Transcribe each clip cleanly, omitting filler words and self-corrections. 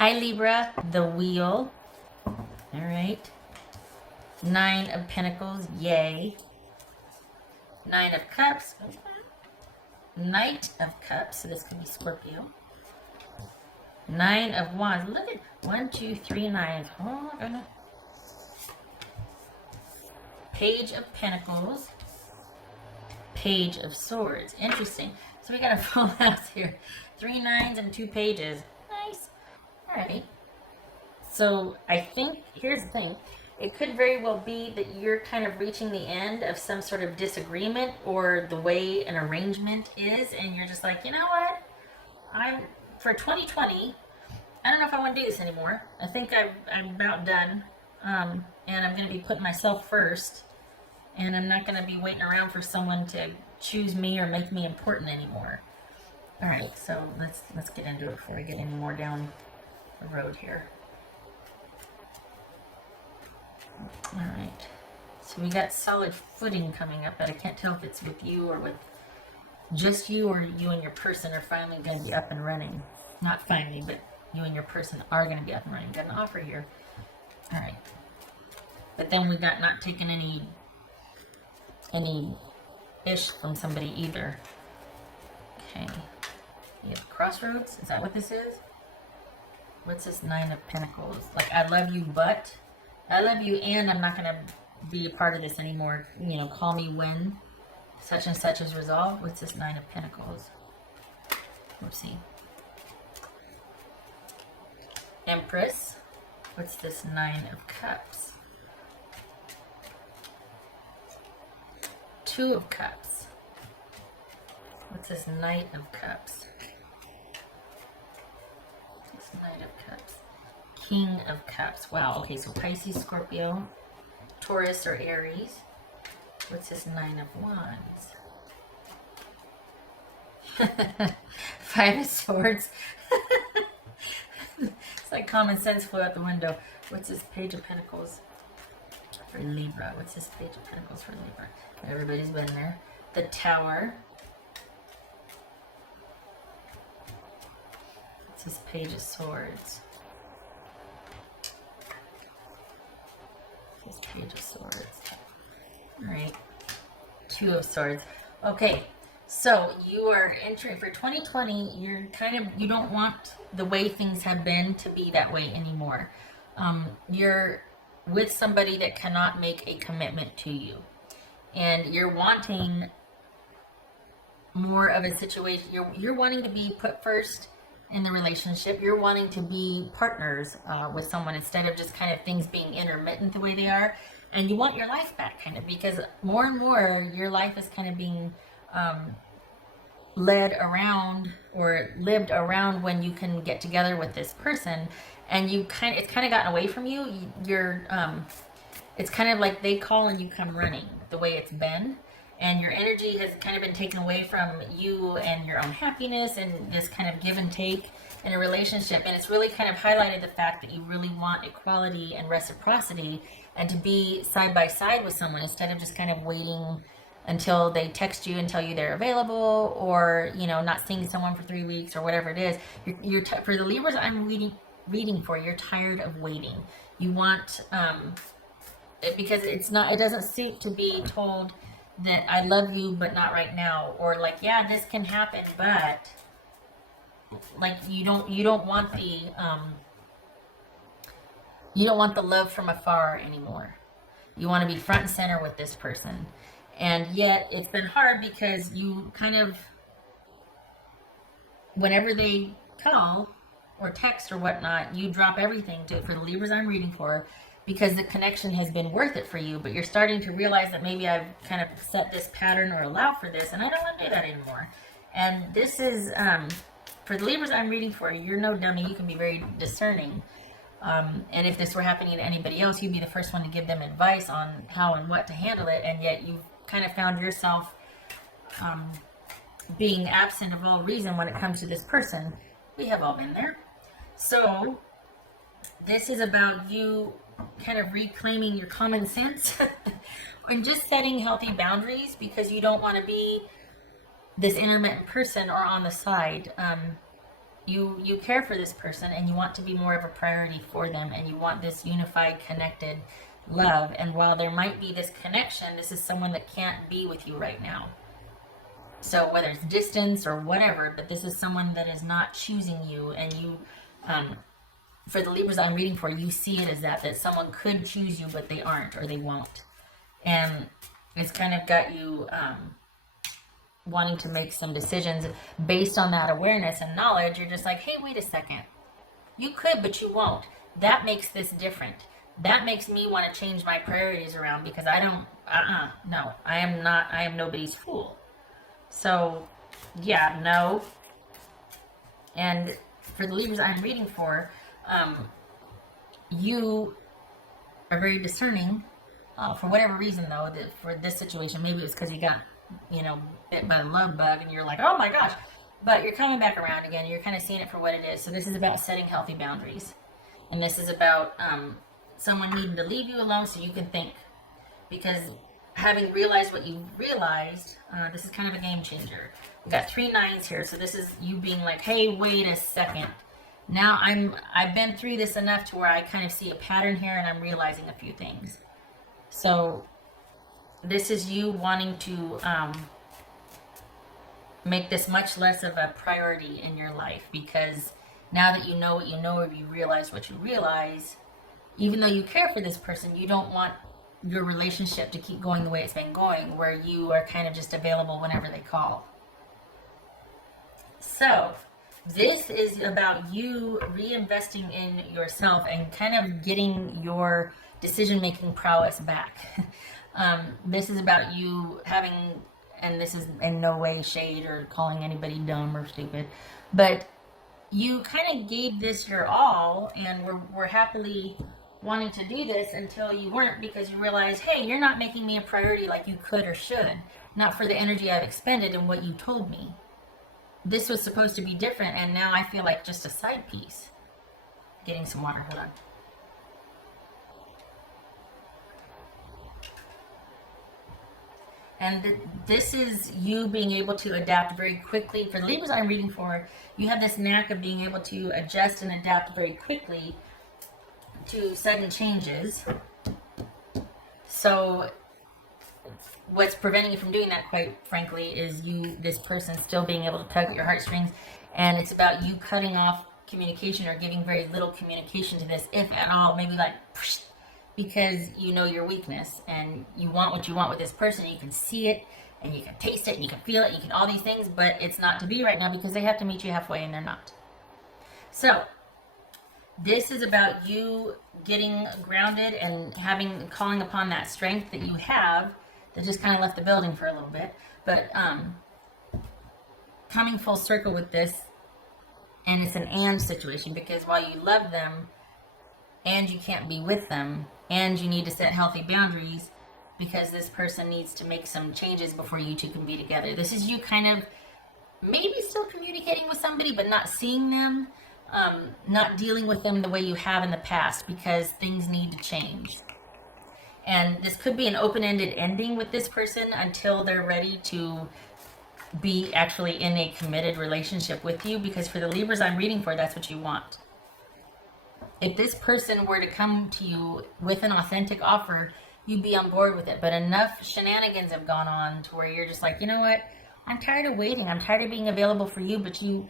Hi Libra, the wheel. All right. 9 of Pentacles, yay. 9 of Cups. Knight of Cups, so this could be Scorpio. 9 of Wands. Look at 1, 2, 3 9s. Oh my goodness. Page of Pentacles. Page of Swords. Interesting. So we got a full house here. 3 9s and 2 pages. Nice. Alright. So I think, here's the thing. It could very well be that you're kind of reaching the end of some sort of disagreement or the way an arrangement is, and you're just like, you know what? For 2020, I don't know if I want to do this anymore. I think I'm about done. And I'm going to be putting myself first. And I'm not going to be waiting around for someone to choose me or make me important anymore. All right, so let's get into it before I get any more down the road here. All right, so we got solid footing coming up, but I can't tell if it's with you or with just you, or you and your person are finally going to be up and running. Not finally, but you and your person are going to be up and running. Got an offer here. All right, but then we got not taking any ish from somebody either. Okay, you have crossroads. Is that what this is? What's this 9 of Pentacles? Like, I love you, but I love you, and I'm not going to be a part of this anymore. You know, call me when such and such is resolved. What's this 9 of Pentacles? Let's see. Empress. What's this 9 of Cups? 2 of Cups. What's this Knight of Cups? This Knight of Cups. King of Cups. Wow, okay, so Pisces, Scorpio, Taurus, or Aries. What's this 9 of Wands? 5 of Swords. It's like common sense flew out the window. What's this Page of Pentacles for Libra? What's this Page of Pentacles for Libra? Everybody's been there. The Tower. What's this Page of Swords? This Page of Swords. Alright. 2 of Swords. Okay, so you are entering for 2020. You're you don't want the way things have been to be that way anymore. You're with somebody that cannot make a commitment to you, and you're wanting more of a situation. You're wanting to be put first in the relationship. You're wanting to be partners with someone instead of just kind of things being intermittent the way they are. And you want your life back, kind of, because more and more your life is kind of being led around or lived around when you can get together with this person, and it's kind of gotten away from you. It's kind of like they call and you come running, the way it's been. And your energy has kind of been taken away from you and your own happiness and this kind of give and take in a relationship. And it's really kind of highlighted the fact that you really want equality and reciprocity and to be side by side with someone instead of just kind of waiting until they text you and tell you they're available, or, you know, not seeing someone for 3 weeks or whatever it is. For the Libras I'm reading for, you're tired of waiting. You want, because it doesn't suit to be told that I love you, but not right now, or like, yeah, this can happen, but like you don't want the love from afar anymore. You want to be front and center with this person, and yet it's been hard because you kind of, whenever they call or text or whatnot, you drop everything for the Libras I'm reading for, because the connection has been worth it for you, but you're starting to realize that maybe I've kind of set this pattern or allowed for this, and I don't want to do that anymore. And this is, for the Libras I'm reading for, you're no dummy. You can be very discerning. And if this were happening to anybody else, you'd be the first one to give them advice on how and what to handle it, and yet you've kind of found yourself being absent of all reason when it comes to this person. We have all been there. So this is about you kind of reclaiming your common sense and just setting healthy boundaries, because you don't want to be this intermittent person or on the side. you care for this person and you want to be more of a priority for them, and you want this unified, connected love. And while there might be this connection, this is someone that can't be with you right now. So whether it's distance or whatever, but this is someone that is not choosing you, and you, for the Libras I'm reading for, you see it as that someone could choose you, but they aren't, or they won't. And it's kind of got you wanting to make some decisions based on that awareness and knowledge. You're just like, hey, wait a second. You could, but you won't. That makes this different. That makes me want to change my priorities around, because I don't, no, I am nobody's fool. So, yeah, no. And for the Libras I'm reading for, you are very discerning. For whatever reason, though, for this situation, maybe it was because you got, bit by the love bug, and you're like, oh my gosh. But you're coming back around again. You're kind of seeing it for what it is. So this is about setting healthy boundaries. And this is about someone needing to leave you alone so you can think. Because having realized what you realized, this is kind of a game changer. We got 3 9s here, so this is you being like, hey, wait a second. Now I've been through this enough to where I kind of see a pattern here, and I'm realizing a few things. So this is you wanting to make this much less of a priority in your life, because now that you know what you know, or you realize what you realize, even though you care for this person, you don't want your relationship to keep going the way it's been going, where you are kind of just available whenever they call. So this is about you reinvesting in yourself and kind of getting your decision-making prowess back. This is about you having, and this is in no way shade or calling anybody dumb or stupid, but you kind of gave this your all, and were happily wanting to do this until you weren't, because you realized, hey, you're not making me a priority like you could or should, not for the energy I've expended and what you told me. This was supposed to be different, and now I feel like just a side piece. Getting some water, hold on. And this is you being able to adapt very quickly. For the Libras I'm reading for, you have this knack of being able to adjust and adapt very quickly to sudden changes. So what's preventing you from doing that, quite frankly, is this person still being able to tug at your heartstrings. And it's about you cutting off communication, or giving very little communication to this, if at all, maybe like, because you know your weakness, and you want what you want with this person. You can see it, and you can taste it, and you can feel it, you can all these things, but it's not to be right now, because they have to meet you halfway, and they're not. So this is about you getting grounded and calling upon that strength that you have, that just kind of left the building for a little bit, but coming full circle with this. And it's an and situation, because while you love them and you can't be with them, and you need to set healthy boundaries, because this person needs to make some changes before you two can be together. This is you kind of maybe still communicating with somebody, but not seeing them, not dealing with them the way you have in the past, because things need to change. And this could be an open-ended ending with this person until they're ready to be actually in a committed relationship with you, because for the Libras I'm reading for, that's what you want. If this person were to come to you with an authentic offer, you'd be on board with it. But enough shenanigans have gone on to where you're just like, you know what? I'm tired of waiting. I'm tired of being available for you, but you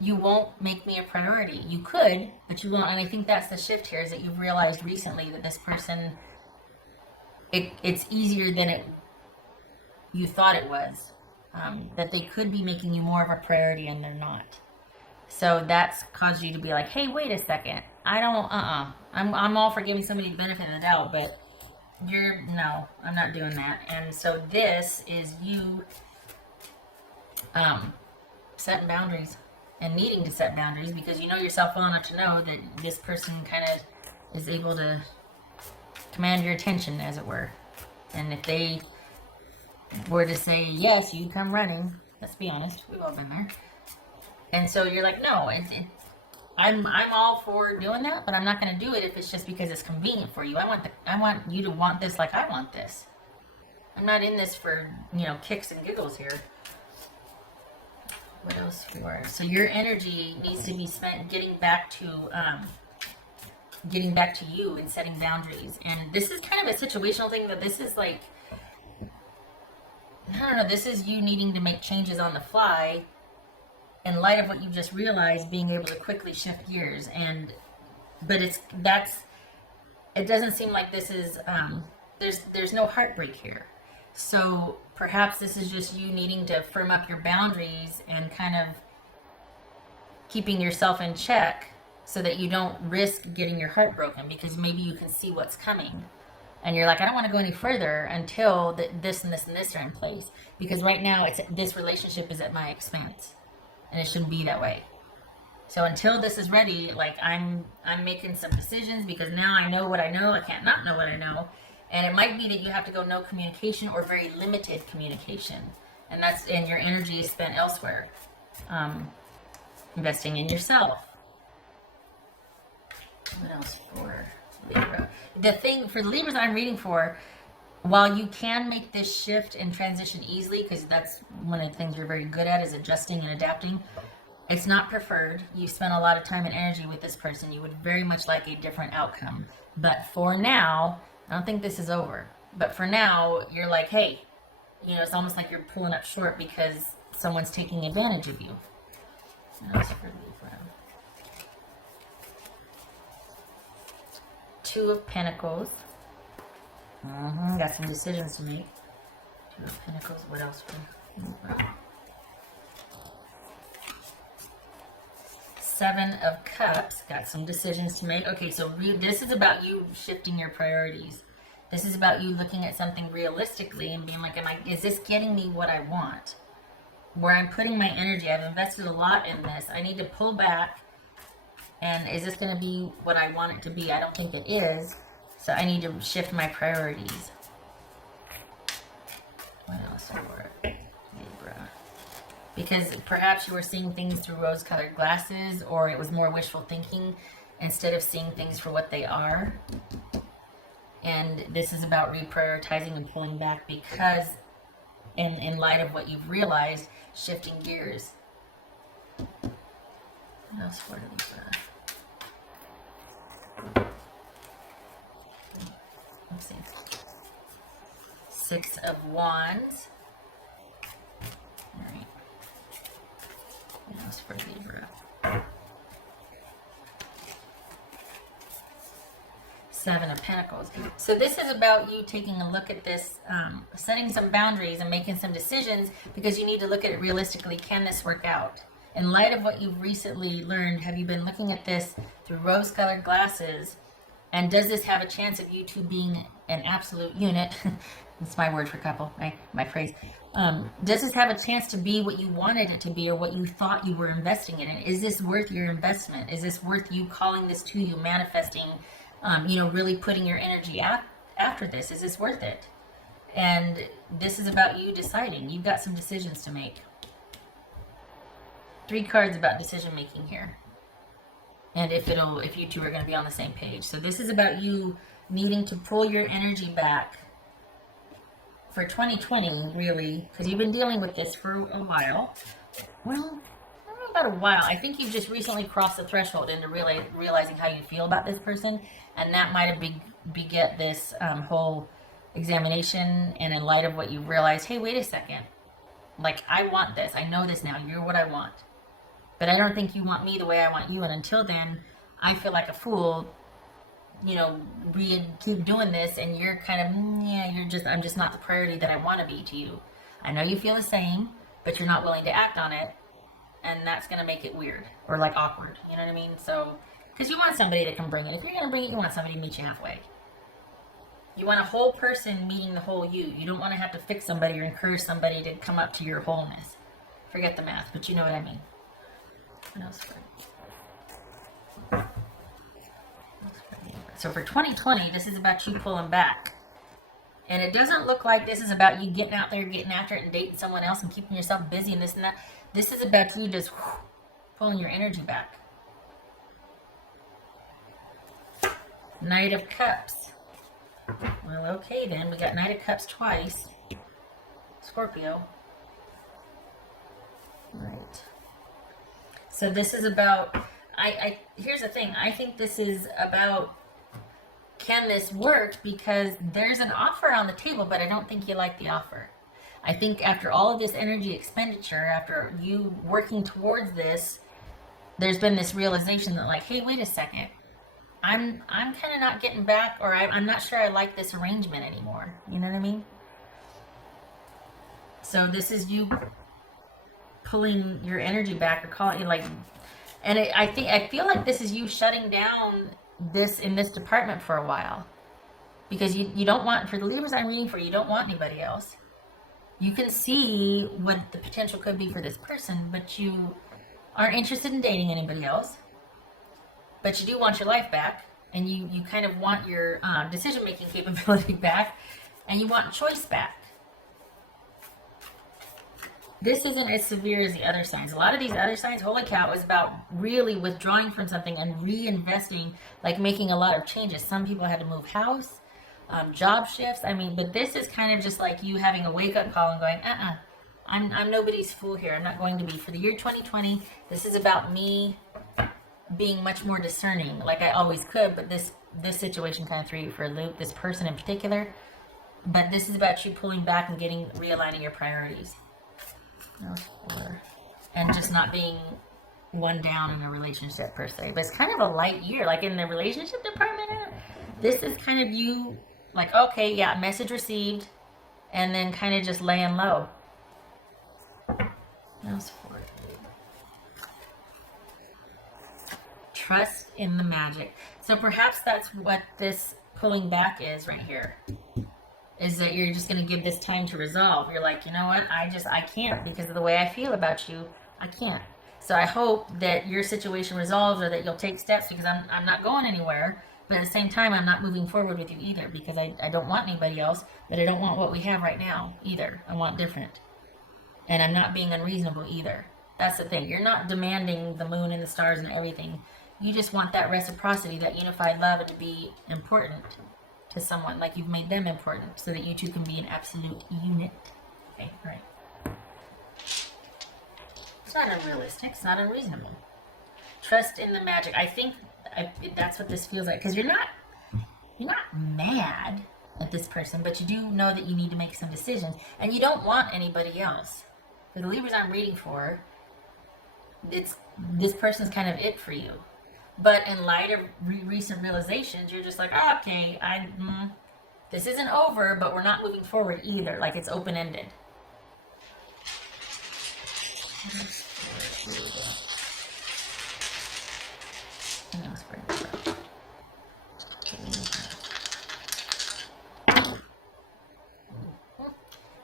won't make me a priority. You could, but you won't. And I think that's the shift here, is that you've realized recently that this person, it's easier than you thought it was. That they could be making you more of a priority, and they're not. So that's caused you to be like, hey, wait a second. I don't, I'm all for giving somebody the benefit of the doubt, but no, I'm not doing that. And so this is you setting boundaries and needing to set boundaries, because you know yourself well enough to know that this person kind of is able to command your attention, as it were. And if they were to say yes, you'd come running. Let's be honest, we've all been there. And so you're like, no, I'm all for doing that, but I'm not going to do it if it's just because it's convenient for you. I want you to want this like I want this. I'm not in this for kicks and giggles here. What else for? So your energy needs to be spent getting back to you and setting boundaries. And this is kind of a situational thing, that this is like, I don't know, this is you needing to make changes on the fly in light of what you just realized, being able to quickly shift gears. But it doesn't seem like this is, there's no heartbreak here. So perhaps this is just you needing to firm up your boundaries and kind of keeping yourself in check so that you don't risk getting your heart broken, because maybe you can see what's coming. And you're like, I don't want to go any further until this and this and this are in place. Because right now, this relationship is at my expense. And it shouldn't be that way. So until this is ready, like I'm making some decisions, because now I know what I know. I can't not know what I know. And it might be that you have to go no communication or very limited communication. And your energy is spent elsewhere. Investing in yourself. What else for Libra? The thing for the Libras I'm reading for, while you can make this shift and transition easily, because that's one of the things you're very good at, is adjusting and adapting, it's not preferred. You spent a lot of time and energy with this person. You would very much like a different outcome. But for now, I don't think this is over. But for now, you're like, hey, it's almost like you're pulling up short because someone's taking advantage of you. What else for Libra? Two of Pentacles. Got some decisions to make. Two of Pentacles. What else for Libra? Seven of Cups. Got some decisions to make. Okay, so this is about you shifting your priorities. This is about you looking at something realistically and being like, is this getting me what I want? Where I'm putting my energy, I've invested a lot in this. I need to pull back. And is this going to be what I want it to be? I don't think it is. So I need to shift my priorities. What else for Libra? Because perhaps you were seeing things through rose-colored glasses, or it was more wishful thinking instead of seeing things for what they are. And this is about reprioritizing and pulling back because, in light of what you've realized, shifting gears. What else for Libra? Let's see. Six of Wands. All right. What else for Libra? Seven of Pentacles. So this is about you taking a look at this, setting some boundaries and making some decisions, because you need to look at it realistically. Can this work out? In light of what you've recently learned, have you been looking at this through rose-colored glasses? And does this have a chance of you two being an absolute unit? That's my word for couple, my phrase. Does this have a chance to be what you wanted it to be, or what you thought you were investing in it? Is this worth your investment? Is this worth you calling this to you, manifesting, really putting your energy after this? Is this worth it? And this is about you deciding. You've got some decisions to make. 3 cards about decision making here. And if you two are going to be on the same page. So this is about you needing to pull your energy back for 2020, really, because you've been dealing with this for a while. Well, I don't know about a while. I think you've just recently crossed the threshold into realizing how you feel about this person, and that might have beget this whole examination. And in light of what you realized, hey, wait a second. Like, I want this. I know this now. You're what I want. But I don't think you want me the way I want you. And until then, I feel like a fool, keep doing this. And you're kind of, I'm just not the priority that I want to be to you. I know you feel the same, but you're not willing to act on it. And that's going to make it weird or like awkward. You know what I mean? So, because you want somebody that can bring it. If you're going to bring it, you want somebody to meet you halfway. You want a whole person meeting the whole you. You don't want to have to fix somebody or encourage somebody to come up to your wholeness. Forget the math, but you know what I mean. What else So for 2020, this is about you pulling back. And it doesn't look like this is about you getting out there, getting after it, and dating someone else and keeping yourself busy and this and that. This is about you just pulling your energy back. Knight of Cups. Well, okay then. We got Knight of Cups twice. Scorpio. Right. So this is about, here's the thing. I think this is about, can this work? Because there's an offer on the table, but I don't think you like the offer. I think after all of this energy expenditure, after you working towards this, there's been this realization that like, hey, wait a second. I'm kind of not getting back, or I'm not sure I like this arrangement anymore. You know what I mean? So this is you pulling your energy back, or calling it like, and I feel like this is you shutting down this in this department for a while, because you don't want, for the Libras I'm reading for, you don't want anybody else. You can see what the potential could be for this person, but you aren't interested in dating anybody else. But you do want your life back, and you kind of want your decision-making capability back, and you want choice back. This isn't as severe as the other signs. A lot of these other signs, holy cow, is about really withdrawing from something and reinvesting, like making a lot of changes. Some people had to move house, job shifts. I mean, but this is kind of just like you having a wake-up call and going, I'm nobody's fool here. I'm not going to be. For the year 2020, this is about me being much more discerning, like I always could, but this situation kind of threw you for a loop, this person in particular. But this is about you pulling back and realigning your priorities. And just not being one down in a relationship per se. But it's kind of a light year, like in the relationship department. This is kind of you, like, okay, yeah, message received, and then kind of just laying low. Trust in the magic. So perhaps that's what this pulling back is right here. Is that you're just going to give this time to resolve. You're like, you know what? I can't, because of the way I feel about you. I can't. So I hope that your situation resolves, or that you'll take steps, because I'm not going anywhere. But at the same time, I'm not moving forward with you either, because I don't want anybody else, but I don't want what we have right now either. I want different. And I'm not being unreasonable either. That's the thing. You're not demanding the moon and the stars and everything. You just want that reciprocity, that unified love, to be important to someone, like you've made them important, so that you two can be an absolute unit. Okay, right. It's not unrealistic. It's not unreasonable. Trust in the magic. I think that's what this feels like, because you're not mad at this person, but you do know that you need to make some decisions, and you don't want anybody else. For the Libras I'm reading for, this person's kind of it for you. But in light of recent realizations, you're just like, oh, okay, this isn't over, but we're not moving forward either. Like, it's open-ended.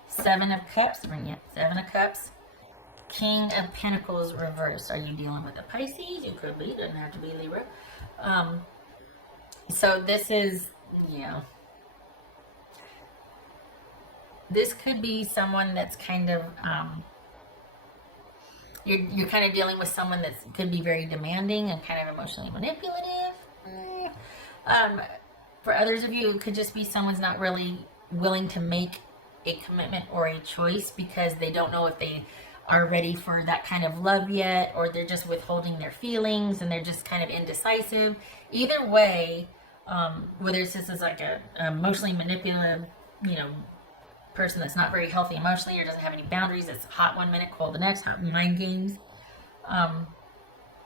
Seven of Cups, bring it. Seven of Cups. King of Pentacles reversed. Are you dealing with a Pisces? You could be. Doesn't have to be Libra. So this is, this could be someone that's kind of, you're kind of dealing with someone that could be very demanding and kind of emotionally manipulative. For others of you, it could just be someone's not really willing to make a commitment or a choice, because they don't know if they are ready for that kind of love yet, or they're just withholding their feelings and they're just kind of indecisive. Either way, whether it's just as like a emotionally manipulative, person that's not very healthy emotionally, or doesn't have any boundaries, it's hot one minute, cold the next, hot mind games.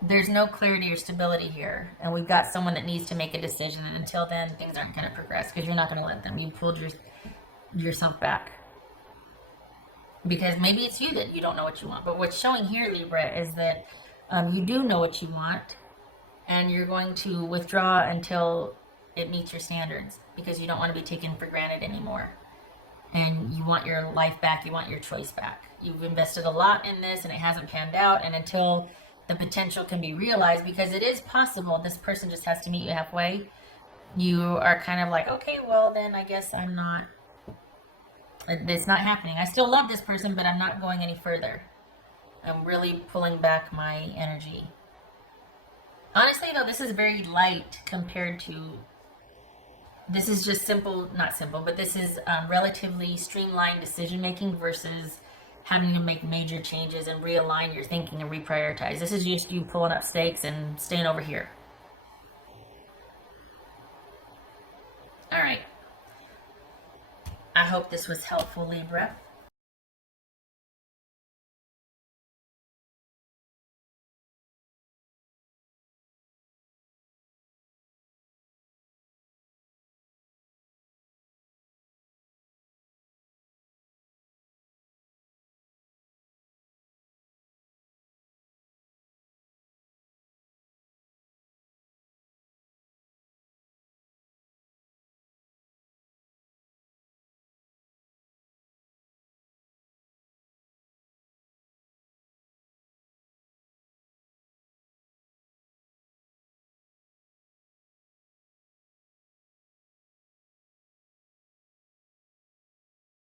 There's no clarity or stability here, and we've got someone that needs to make a decision, and until then, things aren't going to progress, because you're not going to let them. You pulled yourself back. Because maybe it's you that you don't know what you want. But what's showing here, Libra, is that you do know what you want, and you're going to withdraw until it meets your standards, because you don't want to be taken for granted anymore. And you want your life back. You want your choice back. You've invested a lot in this, and it hasn't panned out. And until the potential can be realized, because it is possible, this person just has to meet you halfway. You are kind of like, okay, well, then I guess it's not happening. I still love this person, but I'm not going any further. I'm really pulling back my energy. Honestly, though, this is very light compared to... This is just simple, not simple, but this is relatively streamlined decision-making versus having to make major changes and realign your thinking and reprioritize. This is just you pulling up stakes and staying over here. All right. I hope this was helpful, Libra.